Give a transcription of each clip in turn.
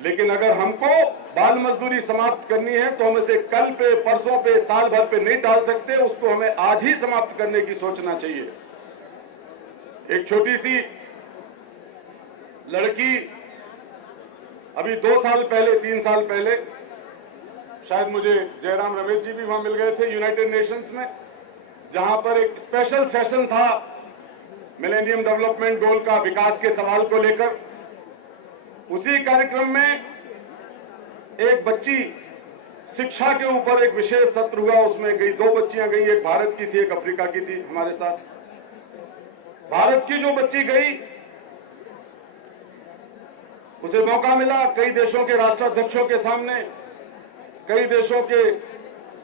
लेकिन अगर हमको बाल मजदूरी समाप्त करनी है तो हम इसे कल पे, परसों पे, साल भर पे नहीं टाल सकते। उसको हमें आज ही समाप्त करने की सोचना चाहिए। एक छोटी सी लड़की अभी 2 साल पहले, 3 साल पहले, शायद मुझे जयराम रमेश जी भी वहां मिल गए थे यूनाइटेड नेशंस में, जहां पर एक स्पेशल सेशन था मिलेनियम डेवलपमेंट गोल का, विकास के सवाल को लेकर। उसी कार्यक्रम में एक बच्ची शिक्षा के ऊपर एक विशेष सत्र हुआ, उसमें गई 2 बच्चियां गई, एक भारत की थी, एक अफ्रीका की थी हमारे साथ। भारत की जो बच्ची गई उसे मौका मिला कई देशों के राष्ट्राध्यक्षों के सामने, कई देशों के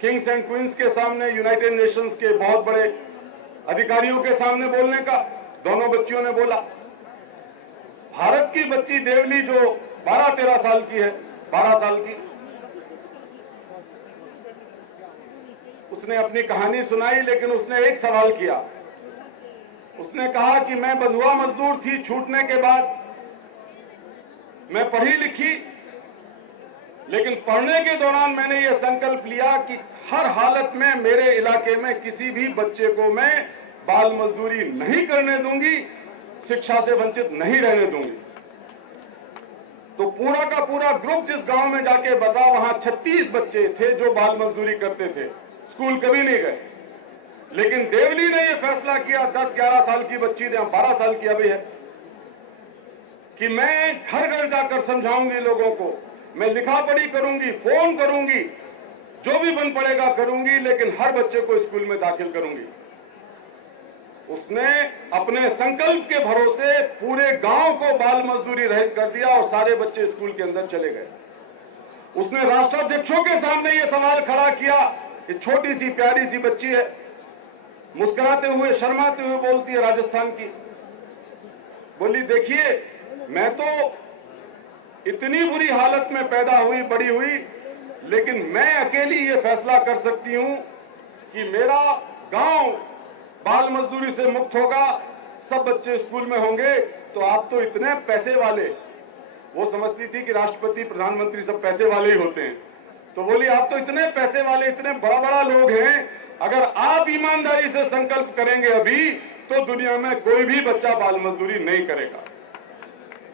किंग्स एंड क्वींस के सामने, यूनाइटेड नेशंस के बहुत बड़े अधिकारियों के सामने बोलने का। दोनों बच्चियों ने बोला। भारत की बच्ची देवली जो 12-13 साल की है, 12 साल की, उसने अपनी कहानी सुनाई, लेकिन उसने एक सवाल किया। उसने कहा कि मैं बंधुआ मजदूर थी, छूटने के बाद मैं पढ़ी लिखी, लेकिन पढ़ने के दौरान मैंने ये संकल्प लिया कि हर हालत में मेरे इलाके में किसी भी बच्चे को मैं बाल मजदूरी नहीं करने दूंगी, शिक्षा से वंचित नहीं रहने दूंगी। तो पूरा का पूरा ग्रुप जिस गांव में जाके बसा, वहां 36 बच्चे थे जो बाल मजदूरी करते थे, स्कूल कभी नहीं गए। लेकिन देवली ने यह फैसला किया, 10-11 साल की बच्ची ने, 12 साल की अभी है, कि मैं घर घर जाकर समझाऊंगी लोगों को, मैं लिखा पढ़ी करूंगी, फोन करूंगी, जो भी बन पड़ेगा करूंगी, लेकिन हर बच्चे को स्कूल में दाखिल करूंगी। उसने अपने संकल्प के भरोसे पूरे गांव को बाल मजदूरी रहित कर दिया और सारे बच्चे स्कूल के अंदर चले गए। उसने राष्ट्राध्यक्षों के सामने यह सवाल खड़ा किया। एक छोटी सी प्यारी सी बच्ची है, मुस्कुराते हुए, शर्माते हुए बोलती है, राजस्थान की, बोली देखिए मैं तो इतनी बुरी हालत में पैदा हुई, बड़ी हुई, लेकिन मैं अकेली ये फैसला कर सकती हूं कि मेरा गांव बाल मजदूरी से मुक्त होगा, सब बच्चे स्कूल में होंगे। तो आप तो इतने पैसे वाले, वो समझती थी कि राष्ट्रपति, प्रधानमंत्री सब पैसे वाले ही होते हैं, तो बोली आप तो इतने पैसे वाले, इतने बड़ा बड़ा लोग हैं, अगर आप ईमानदारी से संकल्प करेंगे अभी, तो दुनिया में कोई भी बच्चा बाल मजदूरी नहीं करेगा।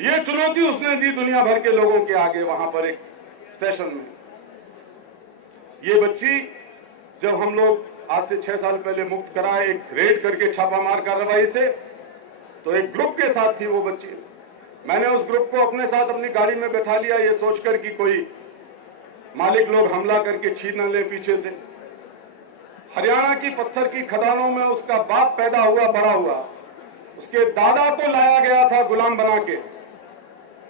ये चुनौती उसने दी दुनिया भर के लोगों के आगे वहां पर एक सेशन में। ये बच्ची जब हम लोग आज से 6 साल पहले मुक्त कराए, एक रेड करके छापामार कार्रवाई से, तो एक ग्रुप के साथ थी वो बच्ची। मैंने उस ग्रुप को अपने साथ अपनी गाड़ी में बैठा लिया, ये सोचकर कि कोई मालिक लोग हमला करके छीन न ले पीछे से। हरियाणा की पत्थर की खदानों में उसका बाप पैदा हुआ, बड़ा हुआ, उसके दादा को लाया गया था गुलाम बना के,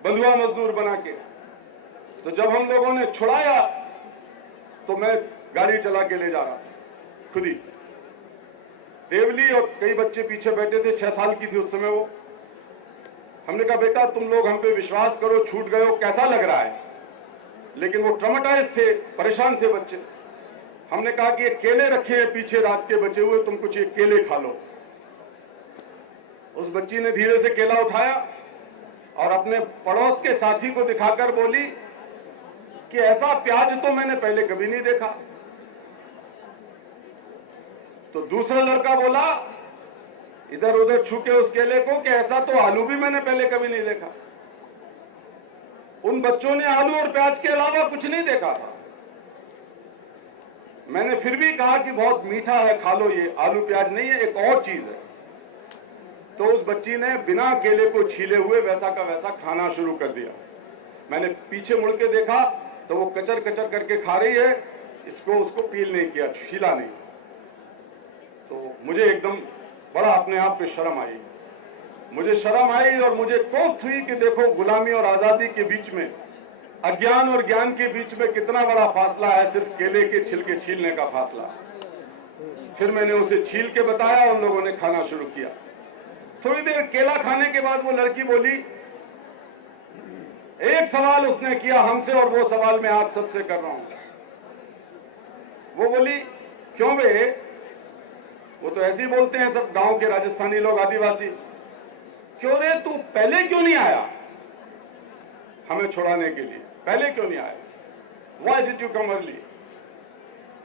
बंधुआ मजदूर बना के। तो जब हम लोगों ने छुड़ाया तो मैं गाड़ी चला के ले जा रहा खुद ही। देवली और कई बच्चे पीछे बैठे थे, 6 साल की थी उस समय वो। हमने कहा बेटा तुम लोग हम पे विश्वास करो, छूट गए हो, कैसा लग रहा है? लेकिन वो ट्रॉमेटाइज थे, परेशान थे बच्चे। हमने कहा कि ये केले रखे हैं पीछे रात के बचे हुए, तुम कुछ ये केले खा लो। उस बच्ची ने धीरे से केला उठाया और अपने पड़ोस के साथी को दिखाकर बोली कि ऐसा प्याज तो मैंने पहले कभी नहीं देखा। तो दूसरा लड़का बोला इधर उधर छूके उस केले को कि ऐसा तो आलू भी मैंने पहले कभी नहीं देखा। उन बच्चों ने आलू और प्याज के अलावा कुछ नहीं देखा था। मैंने फिर भी कहा कि बहुत मीठा है, खा लो, ये आलू प्याज नहीं है, एक और चीज है। तो उस बच्ची ने बिना केले को छीले हुए वैसा का वैसा खाना शुरू कर दिया। मैंने पीछे मुड़ के देखा तो वो कचर कचर करके खा रही है, इसको उसको पील नहीं किया, छीला नहीं। तो मुझे एकदम बड़ा अपने आप पे शर्म आई। मुझे शर्म आई और मुझे कोफ्त हुई कि देखो गुलामी और आजादी के बीच में, अज्ञान और ज्ञान के बीच में कितना बड़ा फासला है, सिर्फ केले के छिलके छीलने का फासला। फिर मैंने उसे छील के बताया, उन लोगों ने खाना शुरू किया। थोड़ी देर केला खाने के बाद वो लड़की बोली, एक सवाल उसने किया हमसे और वो सवाल मैं आप सबसे कर रहा हूं। वो बोली क्यों बे? वो तो ऐसे ही बोलते हैं सब गांव के राजस्थानी लोग, आदिवासी। क्यों रे, तू पहले क्यों नहीं आया? हमें छुड़ाने के लिए, पहले क्यों नहीं आए? Why did you come early?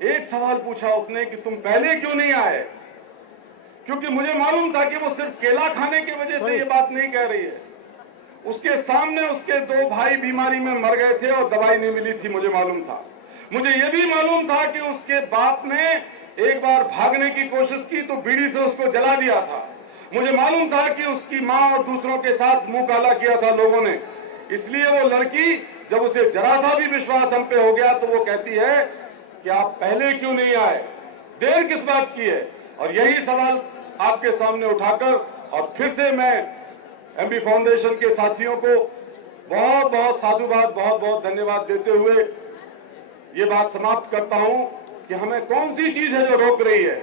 एक सवाल पूछा उसने कि तुम पहले क्यों नहीं आए, क्योंकि मुझे मालूम था कि वो सिर्फ केला खाने की वजह से ये बात नहीं कह रही है। उसके सामने उसके 2 भाई बीमारी में मर गए थे और दवाई नहीं मिली थी, मुझे मालूम था। मुझे ये भी मालूम था कि उसके बाप ने एक बार भागने की कोशिश की तो बीड़ी से उसको जला दिया था। मुझे मालूम था कि उसकी मां और दूसरों के साथ मुंह काला किया था लोगों ने। इसलिए वो लड़की, जब उसे जरा सा भी विश्वास हम पे हो गया तो वो कहती है कि आप पहले क्यों नहीं आए, देर किस बात की है? और यही सवाल आपके सामने उठाकर और फिर से मैं एमबी फाउंडेशन के साथियों को बहुत बहुत साधुवाद, बहुत बहुत धन्यवाद देते हुए ये बात समाप्त करता हूं कि हमें कौन सी चीज है जो रोक रही है।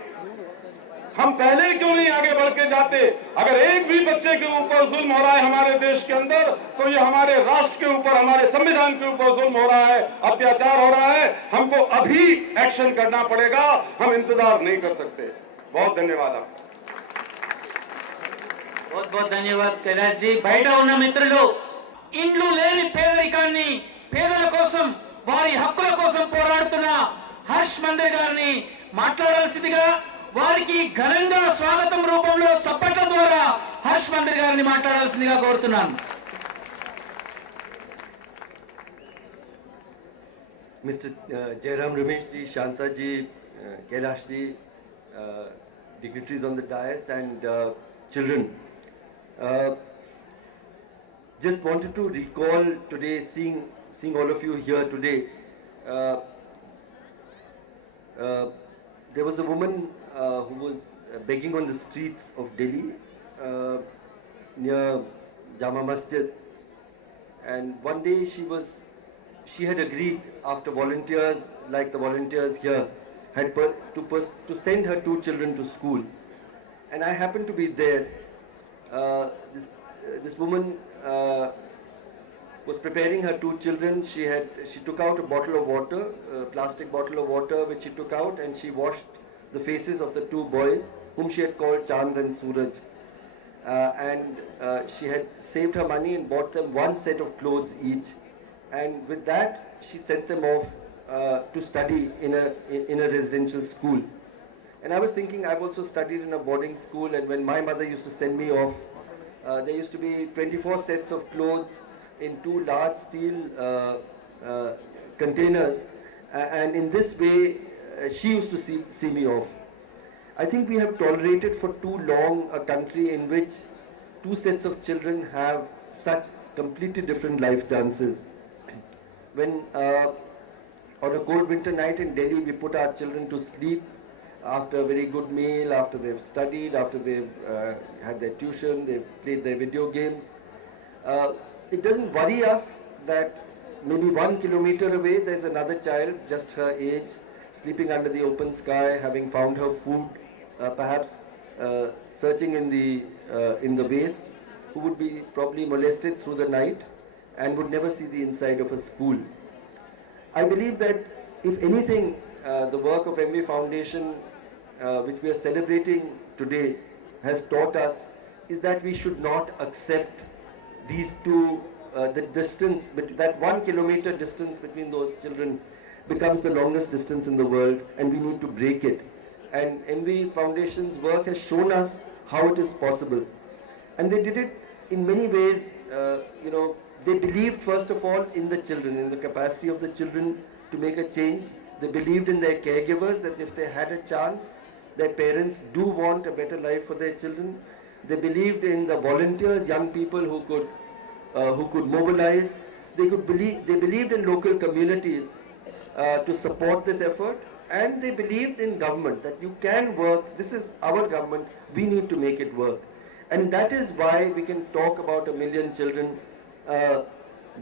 हम पहले क्यों नहीं आगे बढ़ के जाते? अगर एक भी बच्चे के ऊपर जुल्म हो रहा है हमारे देश के अंदर, तो ये हमारे राष्ट्र के ऊपर, हमारे संविधान के ऊपर जुल्म हो रहा है, अत्याचार हो रहा है। हमको अभी एक्शन करना पड़ेगा, हम इंतजार नहीं कर सकते। बहुत धन्यवाद आपका। बहुत बहुत ధన్యవాదాలు కైలాష్ జీ. బయట ఉన్న మిత్రులు, ఇండ్లు లేని పేదరికాన్ని, పేదల కోసం, వారి హక్కుల కోసం పోరాడుతున్న హర్ష్ మందిర్ గారిని మాట్లాడాల్సిందిగా, వారికి ఘనంగా స్వాగతం రూపంలో చప్పట్ల ద్వారా హర్ష్ మందిర్ గారిని మాట్లాడాల్సిందిగా కోరుతున్నాను. Mr. Jairam Ramesh ji, Shanta ji, Kailash ji, dignitaries on the dais and children. Just wanted to recall today, seeing all of you here today. There was a woman who was begging on the streets of Delhi near Jama Masjid, and one day she had agreed, after volunteers like the volunteers here had to send her 2 children to school, and I happened to be there. This woman was preparing her 2 children. She took out a bottle of water, a plastic bottle of water, which she took out, and she washed the faces of the 2 boys whom she had called Chand and Suraj, and she had saved her money and bought them 1 set of clothes each, and with that she sent them off to study in a residential school. And I was thinking, I've also studied in a boarding school, and when my mother used to send me off, there used to be 24 sets of clothes in 2 large steel containers, and in this way she used to see me off. I think we have tolerated for too long a country in which 2 sets of children have such completely different life chances. When on a cold winter night in Delhi, we put our children to sleep after a very good meal, after they've studied, after they've had their tuition, they've played their video games. It doesn't worry us that maybe 1 kilometer away there's another child just her age, sleeping under the open sky, having found her food, perhaps searching in the waste, who would be probably molested through the night and would never see the inside of a school. I believe that if anything, the work of MV Foundation, which we are celebrating today, has taught us is that we should not accept these 2, the distance, that 1 kilometer distance between those children becomes the longest distance in the world, and we need to break it. And MV Foundation's work has shown us how it is possible. And they did it in many ways. They believed first of all in the children, in the capacity of the children to make a change. They believed in their caregivers, that if they had a chance, their parents do want a better life for their children. They believed in the volunteers, young people who could mobilize. They believed in local communities to support this effort, and they believed in government, that you can work. This is our government. We need to make it work, and that is why we can talk about 1 million children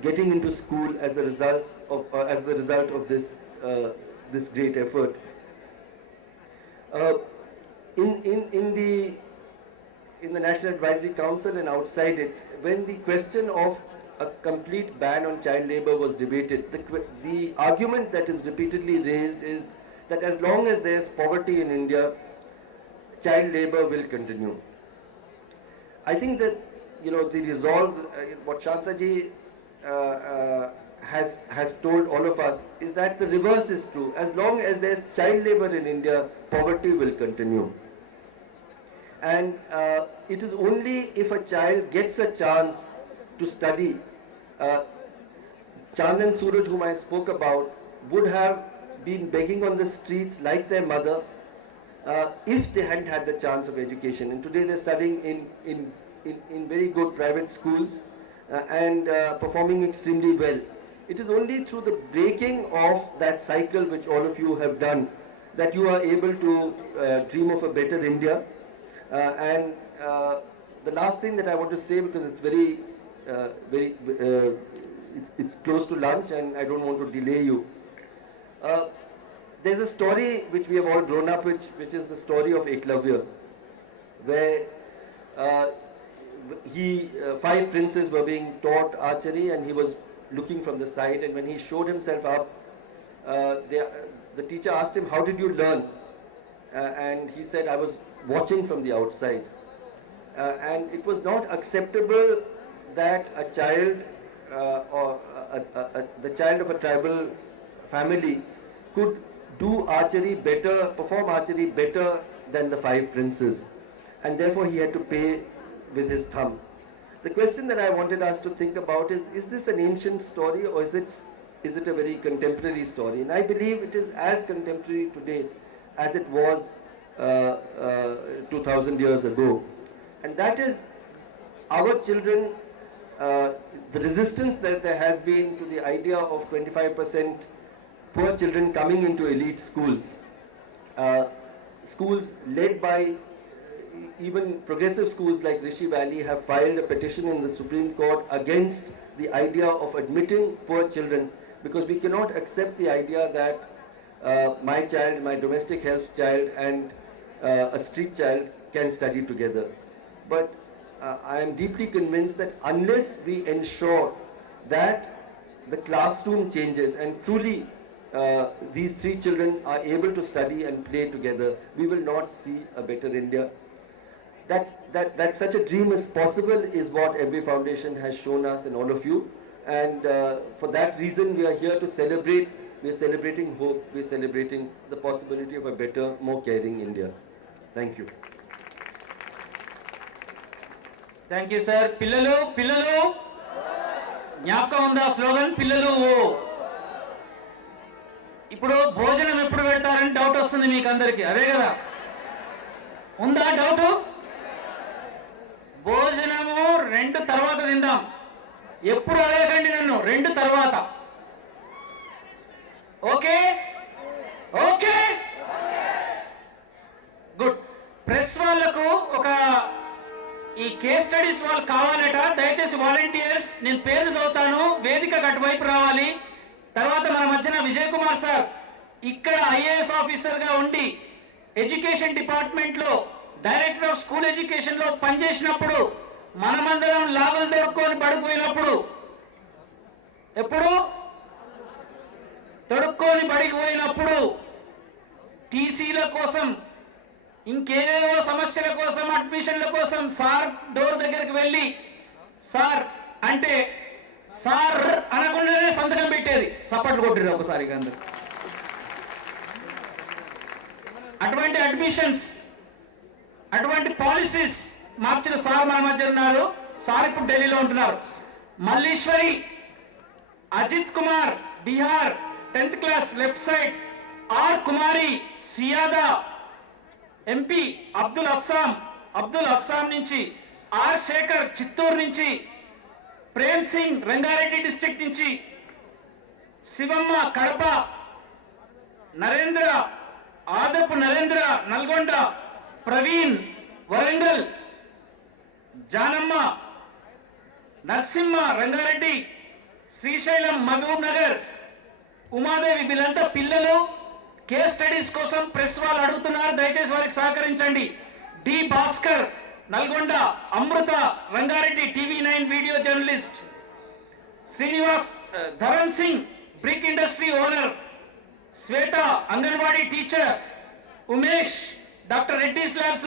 getting into school as a result of this great effort. In the National Advisory Council and outside it, when the question of a complete ban on child labor was debated, the argument that is repeatedly raised is that as long as there is poverty in India, child labor will continue. I think that the resolve, what Shantaji has told all of us is that the reverse is true. As long as there's child labor in India, poverty will continue. And it is only if a child gets a chance to study. Chand and Suraj, whom I spoke about, would have been begging on the streets like their mother if they hadn't had the chance of education. And today they're studying in very good private schools and performing extremely well. It is only through the breaking of that cycle, which all of you have done, that you are able to dream of a better India. The last thing that I want to say, because it's it's close to lunch and I don't want to delay you. There's a story which we have all grown up with, which is the story of Eklavya, where 5 princes were being taught archery and he was looking from the side, and when he showed himself up, the teacher asked him, "How did you learn?" And he said, "I was watching from the outside." And it was not acceptable that a child or the child of a tribal family could do archery better, perform archery better than the 5 princes, and therefore he had to pay with his thumb. The question that I wanted us to think about is this an ancient story, or is it a very contemporary story? And I believe it is as contemporary today as it was 2000 years ago. And that is our children, the resistance that there has been to the idea of 25% poor children coming into elite schools. Schools led by even progressive schools like Rishi Valley have filed a petition in the Supreme Court against the idea of admitting poor children, because we cannot accept the idea that my child, my domestic helps child and a street child can study together. But I am deeply convinced that unless we ensure that the classroom changes and truly these 3 children are able to study and play together, we will not see a better India. That such a dream is possible is what MB Foundation has shown us and all of you. And for that reason, we are here to celebrate. We are celebrating hope. We are celebrating the possibility of a better, more caring India. Thank you. Thank you sir. పిల్లలు పిల్లలు జ్ఞాపకం ఉందా slogan? పిల్లలు. ఇప్పుడు భోజనం ఎప్పుడు పెడతారని doubt వస్తుంది మీకు అందరికి, అదే కదా? ఉందా డౌట్? భోజనము 2 తర్వాత తిందాం. ఎప్పుడు అడగకండి నన్ను, 2 తర్వాత. Okay okay good. ప్రెస్ వాళ్ళకు ఒక ఈ కేస్ స్టడీస్ వాళ్ళు కావాలట. దయచేసి వాలంటీర్స్, నేను పేరు చదువుతాను, వేదిక అటువైపు రావాలి. తర్వాత మన మధ్యన విజయ్ కుమార్ సార్ ఇక్కడ ఐఏఎస్ ఆఫీసర్ గా ఉండి ఎడ్యుకేషన్ డిపార్ట్మెంట్ లో డైరెక్టర్ ఆఫ్ స్కూల్ ఎడ్యుకేషన్ లో పనిచేసినప్పుడు మనమందరం లాభాలు దొరుకుని పడిపోయినప్పుడు, ఎప్పుడు తొడుక్కొని పడిపోయినప్పుడు టీసీల కోసం ఇంకేదో సమస్యల కోసం అడ్మిషన్ల కోసం సార్ డోర్ దగ్గరికి వెళ్ళి సార్ అంటే సార్ అనకుండానే సంతకం పెట్టేది. సపోర్ట్ కొట్టిరు ఒకసారి అందరు. అటువంటి అడ్మిషన్స్, అటువంటి పాలసీస్ మార్చిన సార్ మన మధ్య ఉన్నారు. సార్ ఇప్పుడు ఢిల్లీలో ఉంటున్నారు. Malleshwari, Ajith Kumar Bihar 10th class left side, R Kumari Siyada MP, Abdul Assam నుంచి, ఆర్ శేఖర్ చిత్తూరు నుంచి, ప్రేమ్ సింగ్ రంగారెడ్డి డిస్ట్రిక్ట్ నుంచి, శివమ్మ కడప, నరేంద్ర ఆదపు నరేంద్ర నల్గొండ, ప్రవీణ్ వరంగల్, జానమ్మ నరసింహ రంగారెడ్డి, శ్రీశైలం మహబూబ్ నగర్, ఉమాదేవి. వీళ్ళంతా పిల్లలు. కేస్ స్టడీస్ కోసం ప్రెస్ వాళ్ళు అడుగుతున్నారు, దయచేసి వారికి సహకరించండి. D Bhaskar Nalgonda, Amrita Rangareddy TV9 video journalist, Srinivas Dharam Singh brick industry owner, Shweta anganwadi teacher, Umesh doctor Reddy labs